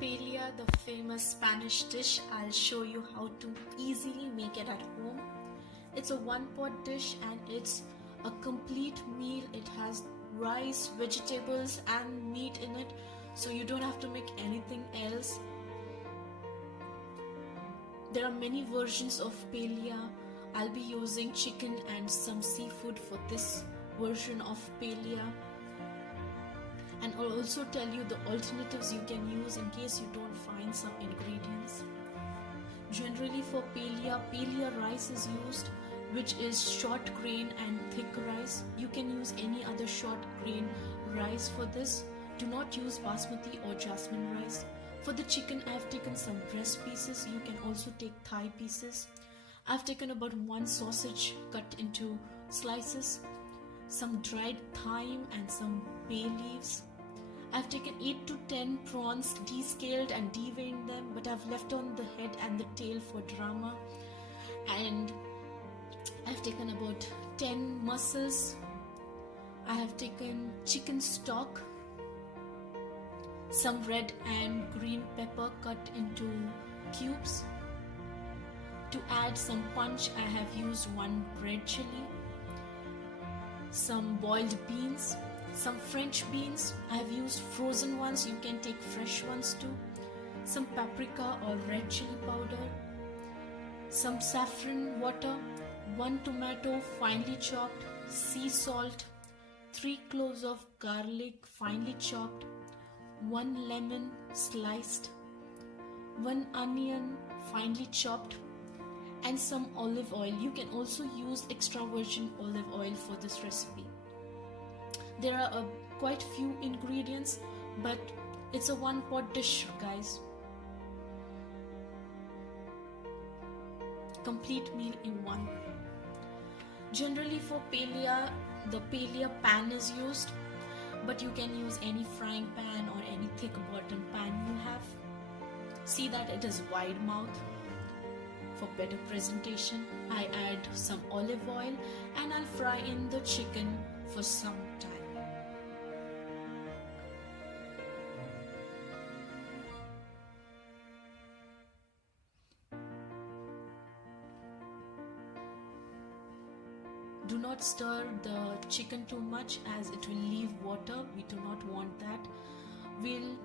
Paella, the famous Spanish dish, I'll show you how to easily make it at home. It's a one-pot dish and it's a complete meal. It has rice, vegetables and meat in it, so you don't have to make anything else. There are many versions of paella. I'll be using chicken and some seafood for this version of paella. And I'll also tell you the alternatives you can use in case you don't find some ingredients. Generally for paella rice is used, which is short grain and thick rice. You can use any other short grain rice for this. Do not use basmati or jasmine rice. For the chicken, I have taken some breast pieces. You can also take thigh pieces. I've taken about 1 sausage cut into slices, some dried thyme and some bay leaves. I've taken 8 to 10 prawns, descaled and deveined them, but I've left on the head and the tail for drama. And I've taken about 10 mussels. I have taken chicken stock, some red and green pepper cut into cubes. To add some punch, I have used 1 red chili, some boiled beans, some French beans. I have used frozen ones, you can take fresh ones too, some paprika or red chili powder, some saffron water, 1 tomato finely chopped, sea salt, 3 cloves of garlic finely chopped, 1 lemon sliced, 1 onion finely chopped, and some olive oil. You can also use extra virgin olive oil for this recipe. There are quite few ingredients, but it's a one-pot dish, guys. Complete meal in one. Generally for paella, the paella pan is used, but you can use any frying pan or any thick bottom pan you have. See that it is wide mouth. For better presentation, I add some olive oil and I'll fry in the chicken for some time. Do not stir the chicken too much as it will leave water. We do not want that. We'll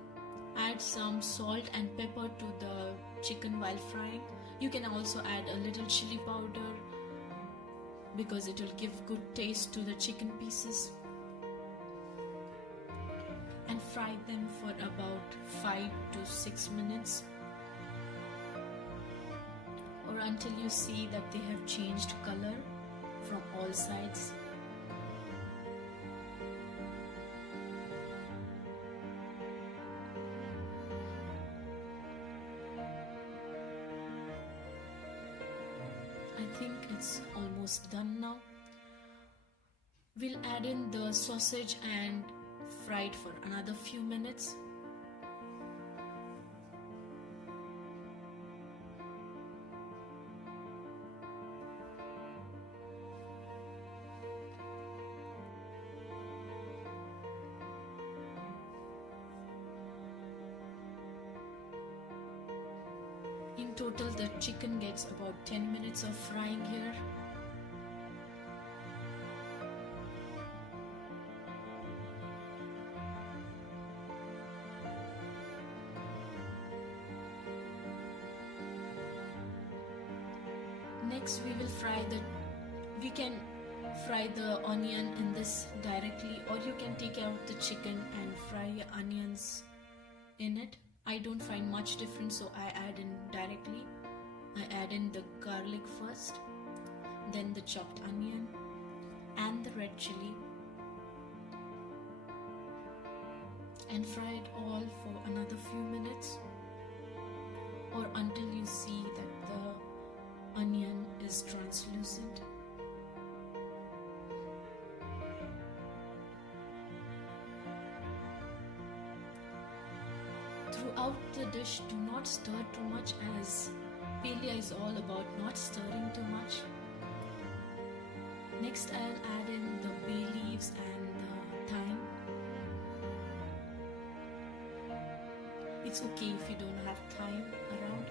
add some salt and pepper to the chicken while frying. You can also add a little chili powder because it will give good taste to the chicken pieces. And fry them for about 5 to 6 minutes, or until you see that they have changed color from all sides. I think it's almost done now. We'll add in the sausage and fry it for another few minutes. In total, the chicken gets about 10 minutes of frying here. Next, we can fry the onion in this directly, or you can take out the chicken and fry your onions in it. I don't find much difference, so I add in directly. I add in the garlic first, then the chopped onion and the red chili, and fry it all for another few minutes, or until you see that the onion is translucent. Throughout the dish, do not stir too much as paella is all about not stirring too much. Next, I'll add in the bay leaves and the thyme. It's okay if you don't have thyme around.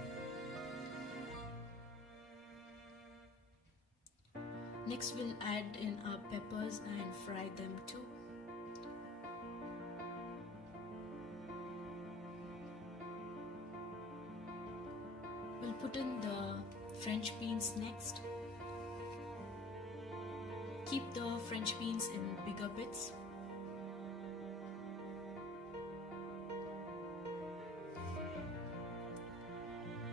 Next we'll add in our peppers and fry them too. We'll put in the French beans next. Keep the French beans in bigger bits.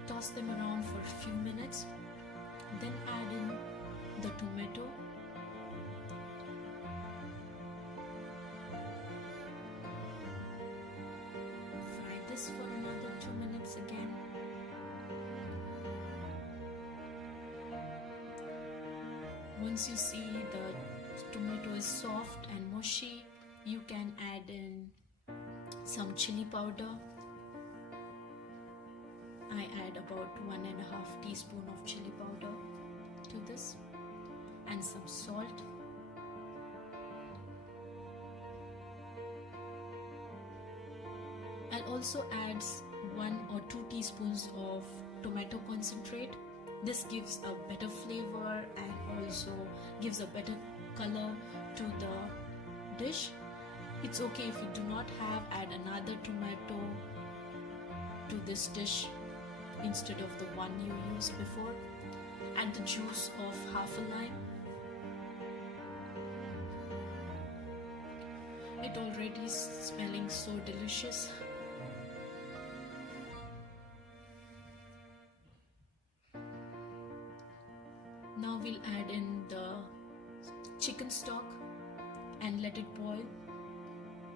Toss them around for a few minutes. Then add in the tomato. Fry this for another 2 minutes again. Once you see the tomato is soft and mushy, you can add in some chili powder. I add about 1.5 teaspoon of chili powder to this and some salt. I'll also add 1 or 2 teaspoons of tomato concentrate. This gives a better flavor and also gives a better color to the dish. It's okay if you do not have, add another tomato to this dish instead of the one you used before. Add the juice of half a lime. It already is smelling so delicious. Now we'll add in the chicken stock and let it boil.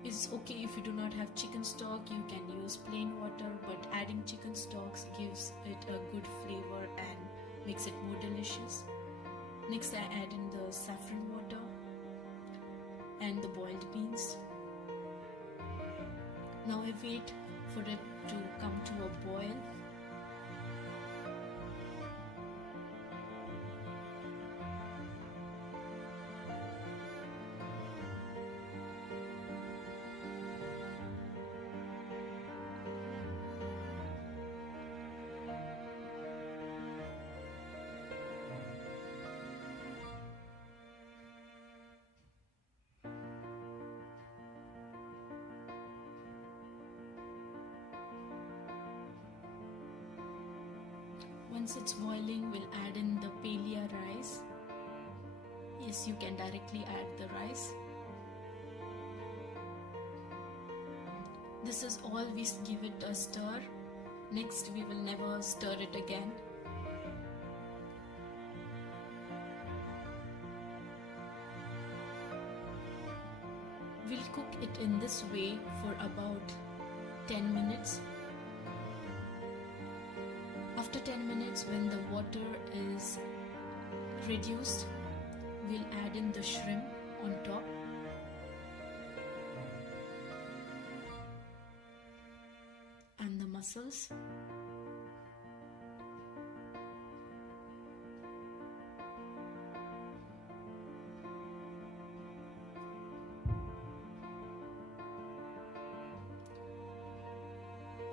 It's okay if you do not have chicken stock, you can use plain water, but adding chicken stocks gives it a good flavor and makes it more delicious. Next I add in the saffron water and the boiled beans. Now I wait for it to come to a boil. Once it's boiling, we'll add in the paella rice. Yes, you can directly add the rice. This is all, we give it a stir. Next, we will never stir it again. We'll cook it in this way for about 10 minutes. After 10 minutes, when the water is reduced, we'll add in the shrimp on top. And the mussels.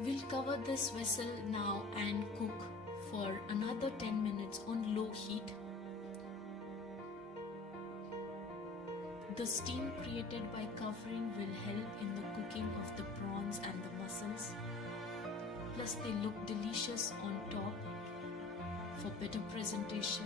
We'll cover this vessel now and cook for another 10 minutes on low heat. The steam created by covering will help in the cooking of the prawns and the mussels. Plus they look delicious on top for better presentation.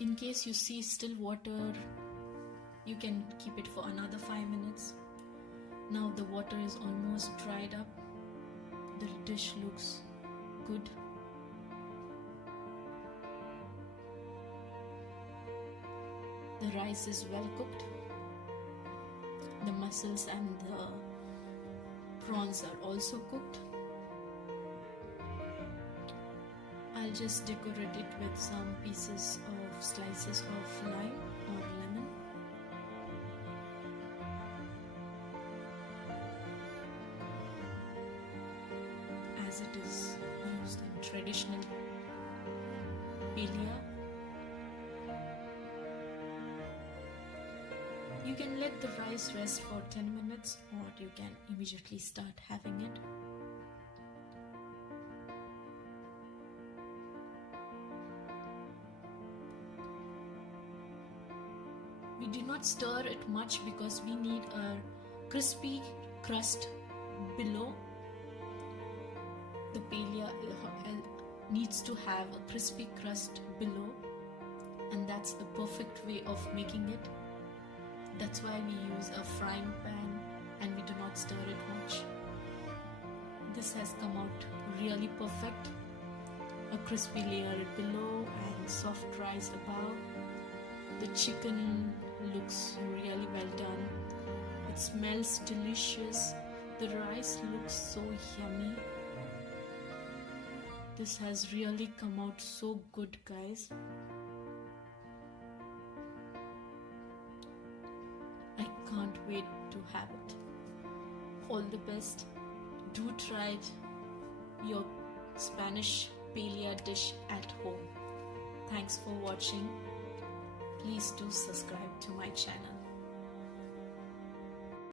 In case you see still water, you can keep it for another 5 minutes. Now the water is almost dried up. The dish looks good. The rice is well cooked. The mussels and the prawns are also cooked. I'll just decorate it with some slices of lime or lemon. As it that is used in traditional paella. You can let the rice rest for 10 minutes or you can immediately start having it. We do not stir it much because we need a crispy crust below. The paella needs to have a crispy crust below, and that's the perfect way of making it. That's why we use a frying pan and we do not stir it much. This has come out really perfect. A crispy layer below and soft rice above. The chicken looks really well done. It smells delicious. The rice looks so yummy. This has really come out so good, guys. I can't wait to have it. All the best. Do try your Spanish paella dish at home. Thanks for watching. Please do subscribe to my channel.